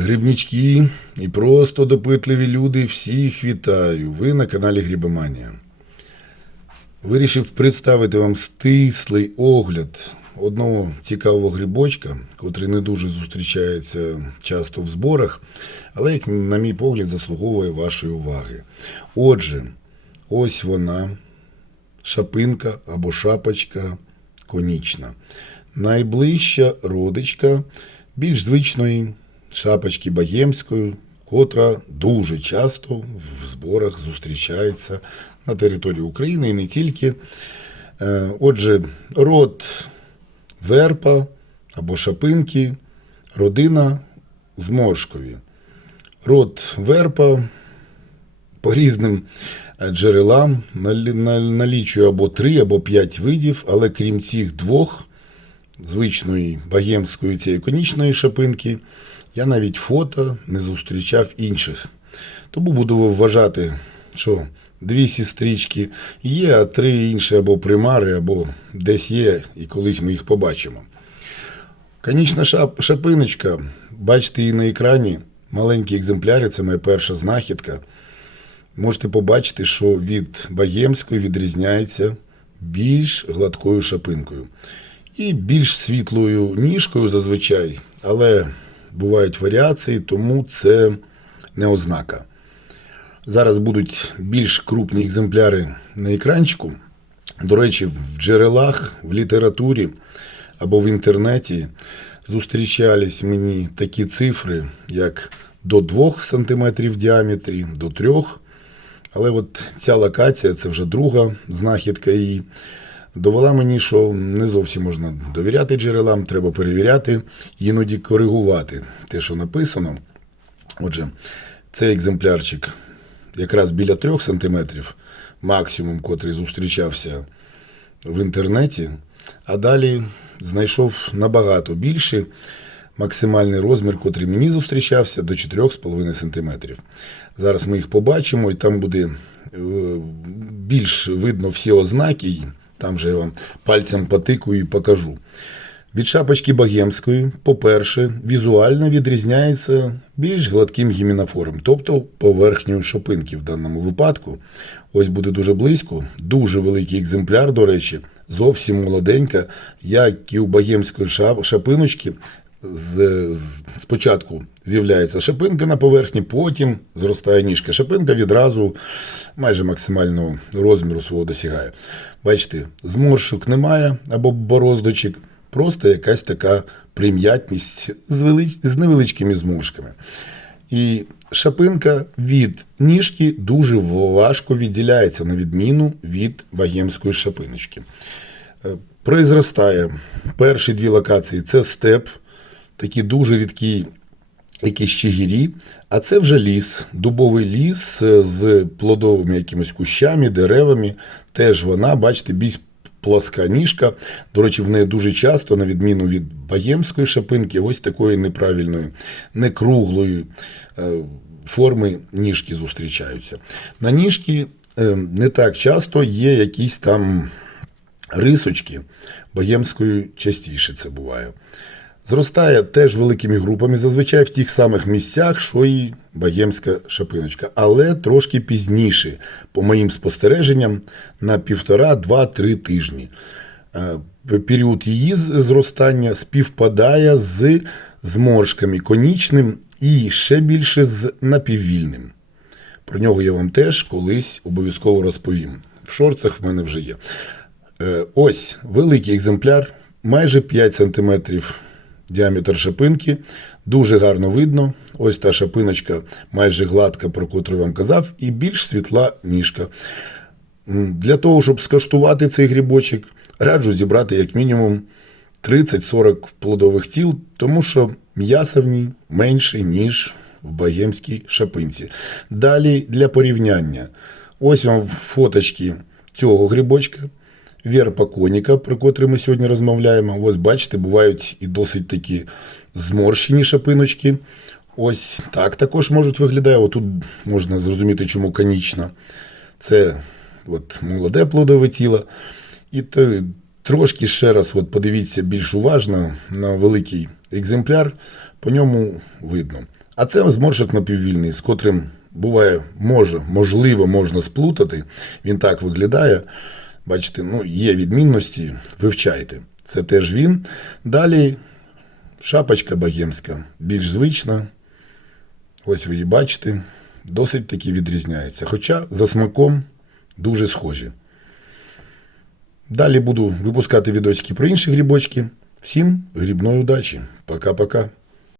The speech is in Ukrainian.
Грибнички і просто допитливі люди, всіх вітаю. Ви на каналі Грибоманія. Вирішив представити вам стислий огляд одного цікавого грибочка, котрий не дуже зустрічається часто в зборах, але, як на мій погляд, заслуговує вашої уваги. Отже, ось вона, шапинка або шапочка конічна. Найближча родичка більш звичної шапочки богемської, котра дуже часто в зборах зустрічається на території України і не тільки. Е, Отже, род верпа або шапинки, родина зморшкові. Род верпа по різним е, джерелам налічує або три, або п'ять видів, але крім цих двох, звичної богемської цієї конічної шапинки, я навіть фото не зустрічав інших. Тому буду вважати, що дві сестрички є, а три інші або примари, або десь є, і колись ми їх побачимо. Конічна шап, шапиночка, бачите її на екрані, маленькі екземпляри, це моя перша знахідка. Можете побачити, що від богемської відрізняється більш гладкою шапинкою. І більш світлою ніжкою зазвичай, але бувають варіації, тому це не ознака. Зараз будуть більш крупні екземпляри на екранчику. До речі, в джерелах, в літературі або в інтернеті зустрічались мені такі цифри, як до 2 см в діаметрі, до 3 але от ця локація, це вже друга знахідка її, довела мені, що не зовсім можна довіряти джерелам, треба перевіряти, іноді коригувати те, що написано. Отже, цей екземплярчик якраз біля 3 см, максимум, котрий зустрічався в інтернеті, а далі знайшов набагато більше. Максимальний розмір, котрий мені зустрічався, до 4,5 см. Зараз ми їх побачимо, і там буде е, більш видно всі ознаки. Там же я вам пальцем потикую і покажу. Від шапочки богемської, по-перше, візуально відрізняється більш гладким гімінофором, тобто поверхньою шопинки в даному випадку. Ось буде дуже близько, дуже великий екземпляр, до речі, зовсім молоденька, як і у богемської шап- шапиночки. З, спочатку з'являється шипинка на поверхні, потім зростає ніжка. Шипинка відразу майже максимального розміру свого досягає. Бачите, зморшок немає або бороздочок, просто якась така прим'ятність з, велич... з невеличкими зморшками. І шапинка від ніжки дуже важко відділяється, на відміну від богемської шапиночки. Е, Произростає перші дві локації це степ, такі дуже рідкі якісь чигірі, а це вже ліс, дубовий ліс е, з плодовими якимись кущами, деревами. Теж вона, бачите, більш пласка ніжка. До речі, в неї дуже часто, на відміну від богемської шапинки, ось такої неправильної, не круглої е, форми ніжки зустрічаються. На ніжки е, не так часто є якісь там рисочки, богемською частіше це буває. Зростає теж великими групами, зазвичай в тих самих місцях, що і богемська шапиночка, але трошки пізніше, по моїм спостереженням, на півтора, два-три тижні. Е, Період її зростання співпадає з зморшками конічним і ще більше з напіввільним. Про нього я вам теж колись обов'язково розповім. В шорцах в мене вже є. Е, Ось великий екземпляр, майже 5 см діаметр шапинки. Дуже гарно видно. Ось та шапиночка майже гладка, про котру я вам казав, і більш світла ніжка. Для того, щоб скаштувати цей грибочок, раджу зібрати як мінімум 30-40 плодових тіл, тому що м'яса в ній менше, ніж в богемській шапинці. Далі для порівняння. Ось вам фоточки цього грибочка. Верпа коніка, про котрий ми сьогодні розмовляємо. Ось бачите, бувають і досить такі зморщені шапиночки. Ось так також можуть виглядати. Отут можна зрозуміти, чому конічна. Це от, молоде плодове тіло. І те- Трошки ще раз от подивіться більш уважно на великий екземпляр, по ньому видно. А це зморшок напіввільний, з котрим буває, може, можливо, можна сплутати. Він так виглядає. Бачите, ну, є відмінності, вивчайте. Це теж він. Далі шапочка богемська, більш звична. Ось ви її бачите, досить таки відрізняється. Хоча за смаком дуже схожі. Далі буду випускати відосики про інші грибочки. Всім грибної удачі. Пока-пока.